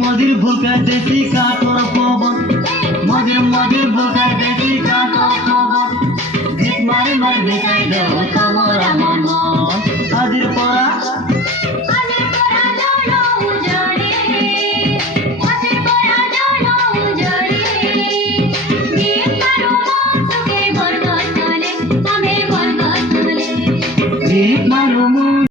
मदिर भूलकर देसी का तोर पवन मदिर भूलकर देसी का तोर पवन गीत मारे मारे बिताई दो तोरा मन